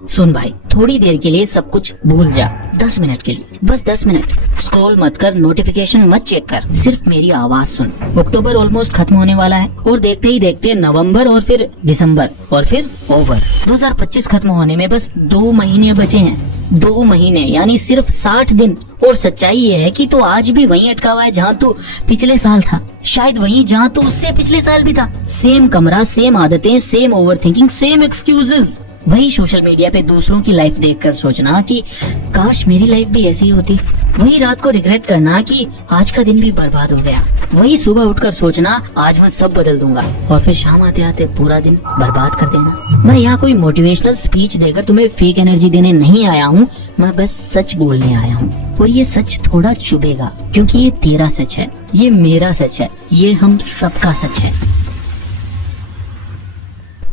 सुन भाई, थोड़ी देर के लिए सब कुछ भूल जा, 10 मिनट के लिए, बस 10 मिनट। स्क्रॉल मत कर, नोटिफिकेशन मत चेक कर, सिर्फ मेरी आवाज सुन। अक्टूबर ऑलमोस्ट खत्म होने वाला है और देखते ही देखते नवंबर और फिर दिसंबर और फिर ओवर। 2025 खत्म होने में बस 2 महीने बचे हैं। 2 महीने यानी सिर्फ 60 दिन। और सच्चाई ये है कि तू आज भी वहीं अटका हुआ है जहाँ तू पिछले साल था, शायद वहीं जहाँ तू उससे पिछले साल भी था। सेम कमरा, सेम आदतें, सेम ओवरथिंकिंग, सेम एक्सक्यूजेस। वही सोशल मीडिया पे दूसरों की लाइफ देखकर सोचना कि काश मेरी लाइफ भी ऐसी ही होती। वही रात को रिग्रेट करना कि आज का दिन भी बर्बाद हो गया। वही सुबह उठकर सोचना आज मैं सब बदल दूंगा, और फिर शाम आते आते पूरा दिन बर्बाद कर देना। मैं यहाँ कोई मोटिवेशनल स्पीच देकर तुम्हें फेक एनर्जी देने नहीं आया हूँ, मैं बस सच बोलने आया हूँ। और ये सच थोड़ा चुभेगा क्योंकि ये तेरा सच है, ये मेरा सच है, ये हम सबका सच है।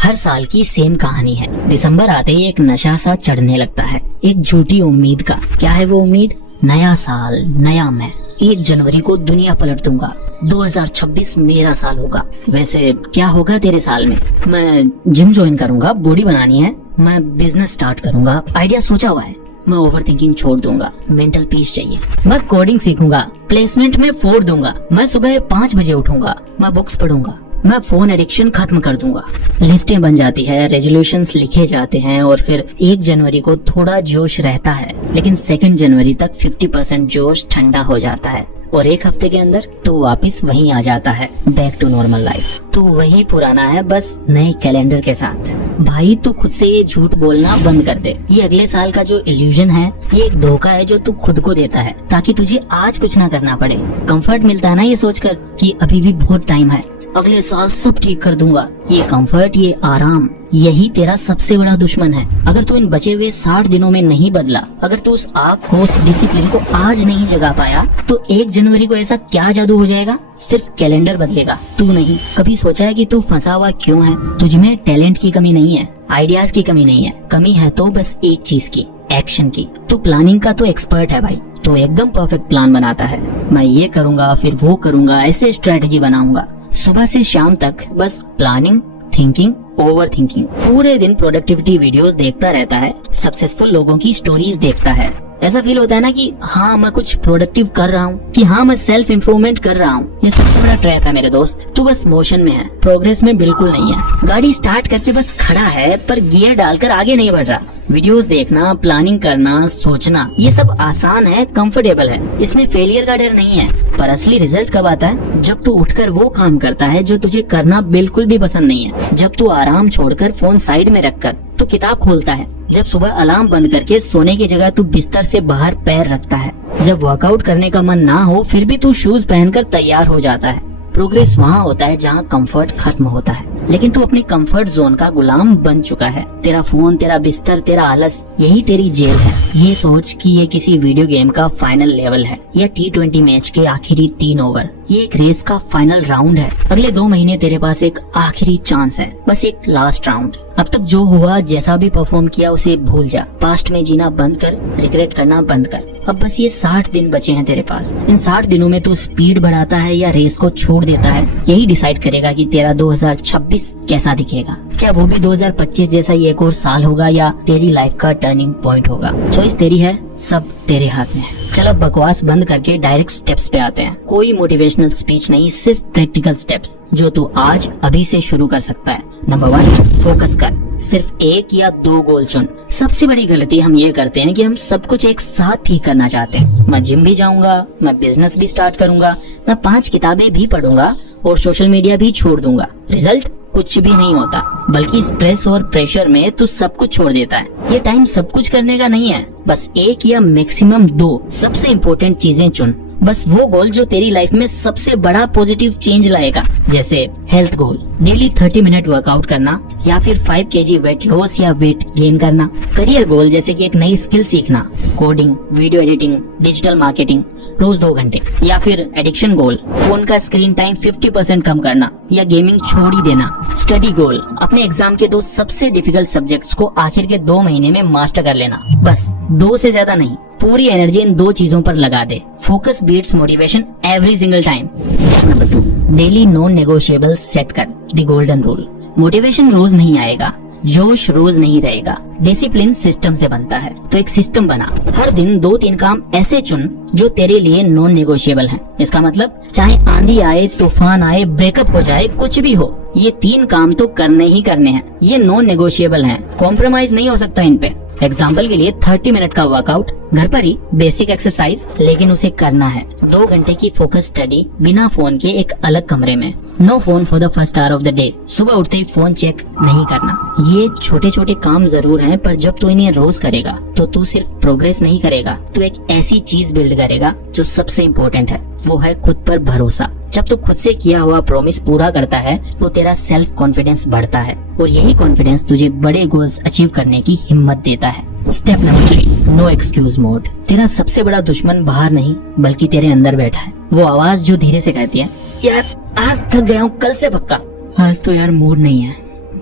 हर साल की सेम कहानी है। दिसंबर आते ही एक नशा सा चढ़ने लगता है, एक झूठी उम्मीद का। क्या है वो उम्मीद? नया साल, नया मैं। 1 जनवरी को दुनिया पलट दूंगा, 2026 मेरा साल होगा। वैसे क्या होगा तेरे साल में? मैं जिम ज्वाइन करूंगा, बॉडी बनानी है। मैं बिजनेस स्टार्ट करूंगा, आइडिया सोचा हुआ है। मैं ओवरथिंकिंग छोड़ दूंगा, मेंटल पीस चाहिए। मैं कोडिंग सीखूंगा, प्लेसमेंट में फोड़ दूंगा। मैं सुबह 5 बजे उठूंगा, मैं बुक्स पढ़ूंगा। मैं फोन एडिक्शन खत्म कर दूंगा। लिस्टें बन जाती है, रेजोल्यूशंस लिखे जाते हैं और फिर 1 जनवरी को थोड़ा जोश रहता है, लेकिन 2 जनवरी तक 50% जोश ठंडा हो जाता है और 1 हफ्ते के अंदर तो वापस वहीं आ जाता है, बैक टू नॉर्मल लाइफ। तो वही पुराना है, बस नए कैलेंडर के साथ। भाई तू खुद से ये झूठ बोलना बंद कर दे। ये अगले साल का जो इल्यूजन है, ये एक धोखा है जो तू खुद को देता है ताकि तुझे आज कुछ ना करना पड़े। कंफर्ट मिलता है ना ये सोचकर कि अभी भी बहुत टाइम है, अगले साल सब ठीक कर दूंगा। ये कंफर्ट, ये आराम, यही तेरा सबसे बड़ा दुश्मन है। अगर तू इन बचे हुए 60 दिनों में नहीं बदला, अगर तू उस आग को, उस डिसिप्लिन को आज नहीं जगा पाया, तो 1 जनवरी को ऐसा क्या जादू हो जाएगा? सिर्फ कैलेंडर बदलेगा, तू नहीं। कभी सोचा है कि तू फंसा हुआ क्यों है? तुझमें टैलेंट की कमी नहीं है, आइडियाज की कमी नहीं है, कमी है तो बस एक चीज की, एक्शन की। तू प्लानिंग का तो एक्सपर्ट है भाई, तो एकदम परफेक्ट प्लान बनाता है। मैं ये करूंगा, फिर वो करूंगा, ऐसे स्ट्रेटेजी बनाऊंगा। सुबह से शाम तक बस प्लानिंग, थिंकिंग, ओवर थिंकिंग। पूरे दिन प्रोडक्टिविटी वीडियोस देखता रहता है, सक्सेसफुल लोगों की स्टोरीज देखता है। ऐसा फील होता है ना कि हाँ मैं कुछ प्रोडक्टिव कर रहा हूँ, कि हाँ मैं सेल्फ इम्प्रूवमेंट कर रहा हूँ। ये सबसे बड़ा ट्रैप है मेरे दोस्त। तू बस मोशन में है, प्रोग्रेस में बिल्कुल नहीं है। गाड़ी स्टार्ट करके बस खड़ा है पर गियर डालकर आगे नहीं बढ़ रहा। वीडियोस देखना, प्लानिंग करना, सोचना, ये सब आसान है, कंफर्टेबल है, इसमें फेलियर का डर नहीं है। पर असली रिजल्ट कब आता है? जब तू उठकर वो काम करता है जो तुझे करना बिल्कुल भी पसंद नहीं है। जब तू आराम छोड़कर फोन साइड में रखकर तू किताब खोलता है। जब सुबह अलार्म बंद करके सोने की जगह तू बिस्तर से बाहर पैर रखता है। जब वर्कआउट करने का मन ना हो फिर भी तू शूज पहनकर तैयार हो जाता है। प्रोग्रेस वहाँ होता है जहाँ कंफर्ट खत्म होता है, लेकिन तू अपनी कंफर्ट जोन का गुलाम बन चुका है। तेरा फोन, तेरा बिस्तर, तेरा आलस, यही तेरी जेल है। ये सोच कि ये किसी वीडियो गेम का फाइनल लेवल है या T20 मैच के आखिरी 3 ओवर, ये एक रेस का फाइनल राउंड है। अगले 2 महीने तेरे पास एक आखिरी चांस है, बस एक लास्ट राउंड। अब तक जो हुआ, जैसा भी परफॉर्म किया उसे भूल जा। पास्ट में जीना बंद कर, रिग्रेट करना बंद कर। अब बस ये 60 दिन बचे हैं तेरे पास। इन 60 दिनों में तू स्पीड बढ़ाता है या रेस को छोड़ देता है, यही डिसाइड करेगा कि तेरा 2026 कैसा दिखेगा। क्या वो भी 2025 जैसा ही एक और साल होगा या तेरी लाइफ का टर्निंग पॉइंट होगा? चॉइस तेरी है, सब तेरे हाथ में है। चल अब बकवास बंद करके डायरेक्ट स्टेप्स पे आते हैं। कोई मोटिवेशनल स्पीच नहीं, सिर्फ प्रैक्टिकल स्टेप्स जो तू आज अभी से शुरू कर सकता है। नंबर 1, फोकस कर। सिर्फ 1 या 2 गोल चुन। सबसे बड़ी गलती हम ये करते हैं कि हम सब कुछ एक साथ ठीक करना चाहते हैं। मैं जिम भी जाऊंगा, मैं बिजनेस भी स्टार्ट करूंगा, मैं 5 किताबें भी पढ़ूंगा और सोशल मीडिया भी छोड़ दूंगा। रिजल्ट कुछ भी नहीं होता, बल्कि स्ट्रेस और प्रेशर में तू सब कुछ छोड़ देता है। ये टाइम सब कुछ करने का नहीं है, बस 1 या मैक्सिमम 2 सबसे इम्पोर्टेंट चीजें चुन। बस वो गोल जो तेरी लाइफ में सबसे बड़ा पॉजिटिव चेंज लाएगा। जैसे health goal, daily 30 minute workout करना या फिर 5 kg वेट लॉस या वेट गेन करना। करियर गोल, जैसे कि एक नई स्किल सीखना, coding, video editing, digital marketing, रोज 2 घंटे। या फिर एडिक्शन गोल, फोन का स्क्रीन टाइम 50% कम करना या गेमिंग छोड़ ही देना। स्टडी गोल, अपने एग्जाम के 2 सबसे डिफिकल्ट सब्जेक्ट्स को आखिर के 2 महीने में मास्टर कर लेना। बस 2 से ज्यादा नहीं, पूरी एनर्जी इन 2 चीजों पर लगा दे। Focus beats motivation every single time. Step number 2, daily non negotiable set कर, द गोल्डन रूल। मोटिवेशन रोज नहीं आएगा, जोश रोज नहीं रहेगा, डिसिप्लिन सिस्टम से बनता है। तो एक सिस्टम बना, हर दिन 2-3 काम ऐसे चुन जो तेरे लिए नॉन नेगोशिएबल हैं। इसका मतलब चाहे आंधी आए, तूफान आए, ब्रेकअप हो जाए, कुछ भी हो, ये 3 काम तो करने ही करने हैं। ये नॉन नेगोशिएबल हैं, कॉम्प्रोमाइज नहीं हो सकता इन पे। एग्जाम्पल के लिए 30 मिनट का वर्कआउट, घर पर ही बेसिक एक्सरसाइज, लेकिन उसे करना है। 2 घंटे की फोकस स्टडी बिना फोन के एक अलग कमरे में। No phone for the first hour of the day, सुबह उठते ही फोन चेक नहीं करना। ये छोटे छोटे काम जरूर हैं, पर जब तू इन्हें रोज करेगा तो तू सिर्फ प्रोग्रेस नहीं करेगा, तू एक ऐसी चीज बिल्ड करेगा जो सबसे इम्पोर्टेंट है, वो है खुद पर भरोसा। जब तू खुद से किया हुआ प्रॉमिस पूरा करता है तो तेरा सेल्फ कॉन्फिडेंस बढ़ता है, और यही कॉन्फिडेंस तुझे बड़े गोल्स अचीव करने की हिम्मत देता है। Step number 3, no excuse mode. तेरा सबसे बड़ा दुश्मन बाहर नहीं बल्कि तेरे अंदर बैठा है। वो आवाज जो धीरे से कहती है, यार आज थक गया हूँ, कल से पक्का। आज तो यार मूड नहीं है,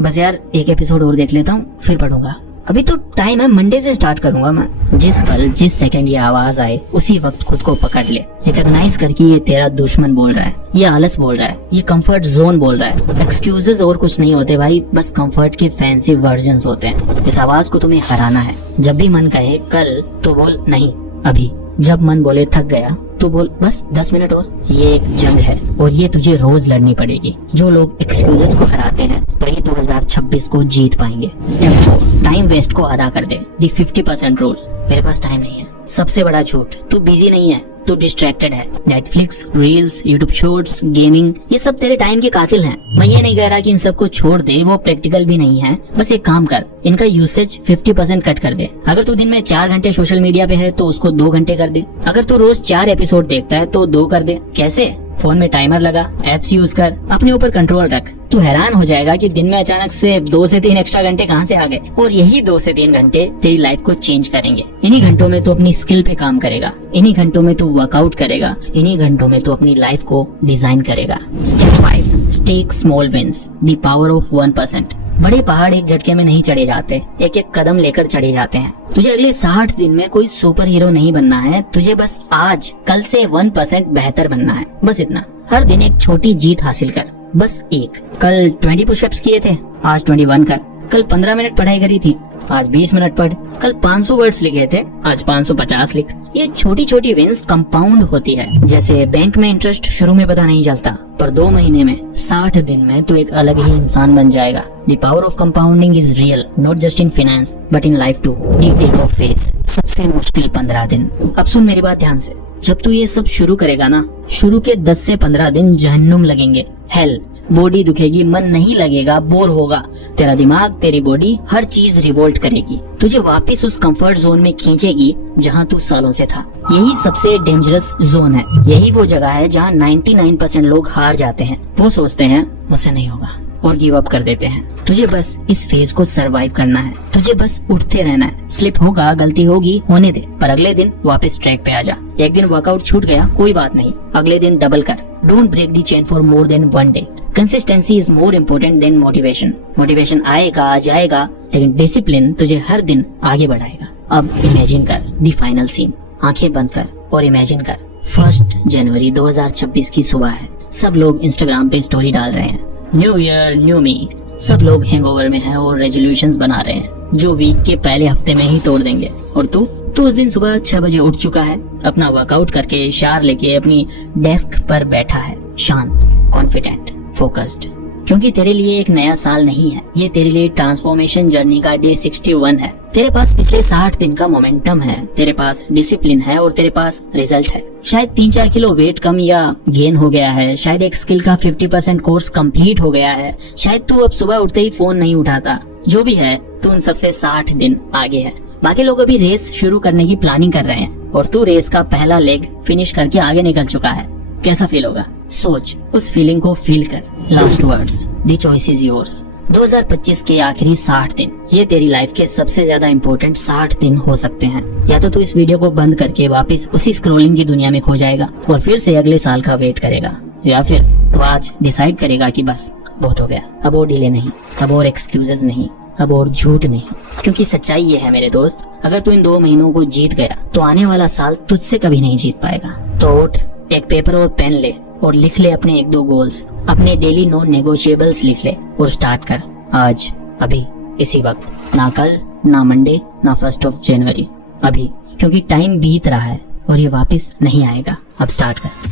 बस यार एक एपिसोड और देख लेता हूँ फिर पढ़ूंगा। अभी तो टाइम है, मंडे से स्टार्ट करूंगा मैं। जिस पल जिस सेकंड ये आवाज आए उसी वक्त खुद को पकड़ ले। रिकॉग्नाइज करके ये तेरा दुश्मन बोल रहा है, ये आलस बोल रहा है, ये कंफर्ट जोन बोल रहा है। एक्सक्यूजेस और कुछ नहीं होते भाई, बस कंफर्ट के फैंसी वर्जन्स होते हैं। इस आवाज को तुम्हें हराना है। जब भी मन कहे कल, तो बोल नहीं अभी। जब मन बोले थक गया, तो बोल बस 10 मिनट और। ये एक जंग है और ये तुझे रोज लड़नी पड़ेगी। जो लोग एक्सक्यूजेस को हराते हैं वही 2026 को जीत पाएंगे। स्टेप 4, टाइम वेस्ट को अदा कर दे। दी 50% रूल। मेरे पास टाइम नहीं है, सबसे बड़ा झूठ। तू बिजी नहीं है, तू डिस्ट्रैक्टेड है। Netflix, reels, YouTube shorts, gaming, ये सब तेरे टाइम के कातिल हैं। मैं ये नहीं कह रहा कि इन सबको छोड़ दे, वो प्रैक्टिकल भी नहीं है। बस एक काम कर, इनका यूसेज 50% कट कर दे। अगर तू दिन में 4 घंटे सोशल मीडिया पे है तो उसको 2 घंटे कर दे। अगर तू रोज 4 एपिसोड देखता है तो 2 कर दे। कैसे? फोन में टाइमर लगा, एप्स यूज कर, अपने ऊपर कंट्रोल रख। तू हैरान हो जाएगा कि दिन में अचानक से 2 से 3 एक्स्ट्रा घंटे कहाँ से आ गए। और यही 2 से 3 घंटे तेरी लाइफ को चेंज करेंगे। इन्हीं घंटों में तू अपनी स्किल पे काम करेगा, इन्हीं घंटों में तू वर्कआउट करेगा, इन्हीं घंटों में तू अपनी लाइफ को डिजाइन करेगा। Step 5, take small wins, the power of 1%। बड़े पहाड़ एक झटके में नहीं चढ़े जाते, एक एक कदम लेकर चढ़े जाते हैं। तुझे अगले 60 दिन में कोई सुपर हीरो नहीं बनना है, तुझे बस आज कल से 1% बेहतर बनना है, बस इतना। हर दिन एक छोटी जीत हासिल कर, बस एक। कल 20 पुशअप्स किए थे, आज 21 कर। कल 15 मिनट पढ़ाई करी थी, आज 20 मिनट पढ़। कल 500 वर्ड्स लिखे थे, आज 550 लिख। ये छोटी छोटी विंस कंपाउंड होती है। जैसे बैंक में इंटरेस्ट शुरू में पता नहीं चलता, पर 2 महीने में, 60 दिन में तो एक अलग ही इंसान बन जाएगा। The power of compounding is real, not just in finance but in life too. The take off phase, सबसे मुश्किल 15 दिन। अब सुन मेरी बात ध्यान से, जब तू ये सब शुरू करेगा ना, शुरू के 10 से 15 दिन जहन्नुम लगेंगे, हेल। बॉडी दुखेगी, मन नहीं लगेगा, बोर होगा। तेरा दिमाग, तेरी बॉडी, हर चीज रिवोल्ट करेगी, तुझे वापस उस कंफर्ट जोन में खींचेगी जहां तू सालों से था। यही सबसे डेंजरस जोन है, यही वो जगह है जहां 99% लोग हार जाते हैं। वो सोचते हैं मुझसे नहीं होगा और गिव अप कर देते हैं। तुझे बस इस फेज को सरवाइव करना है, तुझे बस उठते रहना है। स्लिप होगा, गलती होगी, होने दे, पर अगले दिन वापस ट्रैक पे आ जा। एक दिन वर्कआउट छूट गया, कोई बात नहीं, अगले दिन डबल कर। Don't break the chain for more than 1 day. Consistency is more important than motivation. Motivation आएगा, आ जाएगा, लेकिन डिसिप्लिन तुझे हर दिन आगे बढ़ाएगा। अब इमेजिन कर द फाइनल सीन। आंखें बंद कर और इमेजिन कर 1 जनवरी 2026 की सुबह है। सब लोग इंस्टाग्राम पे स्टोरी डाल रहे हैं, न्यू ईयर न्यू मी। सब लोग हैंगओवर में हैं और रेजोल्यूशंस बना रहे हैं जो वीक के पहले हफ्ते में ही तोड़ देंगे। और तू उस दिन सुबह 6 बजे उठ चुका है, अपना वर्कआउट करके शावर लेके अपनी डेस्क पर बैठा है, शांत, कॉन्फिडेंट, फोकस्ड। क्योंकि तेरे लिए एक नया साल नहीं है, ये तेरे लिए ट्रांसफॉर्मेशन जर्नी का डे 61 है। तेरे पास पिछले 60 दिन का मोमेंटम है, तेरे पास डिसिप्लिन है और तेरे पास रिजल्ट है। शायद 3-4 किलो वेट कम या गेन हो गया है, शायद एक स्किल का 50% कोर्स कंप्लीट हो गया है, शायद तू अब सुबह उठते ही फोन नहीं उठाता। जो भी है, तू उन सबसे 60 दिन आगे है। बाकी लोग अभी रेस शुरू करने की प्लानिंग कर रहे हैं और तू रेस का पहला लेग फिनिश करके आगे निकल चुका है। कैसा फील होगा? सोच, उस फीलिंग को फील कर। Last words, the choice is yours. 2025 के आखिरी 60 दिन, ये तेरी लाइफ के सबसे ज्यादा इम्पोर्टेंट 60 दिन हो सकते हैं। या तो तू इस वीडियो को बंद करके वापस उसी स्क्रॉलिंग की दुनिया में खो जाएगा और फिर से अगले साल का वेट करेगा, या फिर तू आज डिसाइड करेगा कि बस बहुत हो गया, अब और डिले नहीं, अब और एक्सक्यूजेस नहीं, अब और झूठ नहीं। क्योंकि सच्चाई ये है मेरे दोस्त, अगर तू इन 2 महीनों को जीत गया तो आने वाला साल तुझसे कभी नहीं जीत पाएगा। तो उठ, एक पेपर और पेन ले और लिख ले अपने 1-2 गोल्स, अपने डेली नॉन नेगोशिएबल्स लिख ले और स्टार्ट कर आज, अभी, इसी वक्त, ना कल, ना मंडे, ना 1 जनवरी, अभी, क्योंकि टाइम बीत रहा है और ये वापस नहीं आएगा। अब स्टार्ट कर।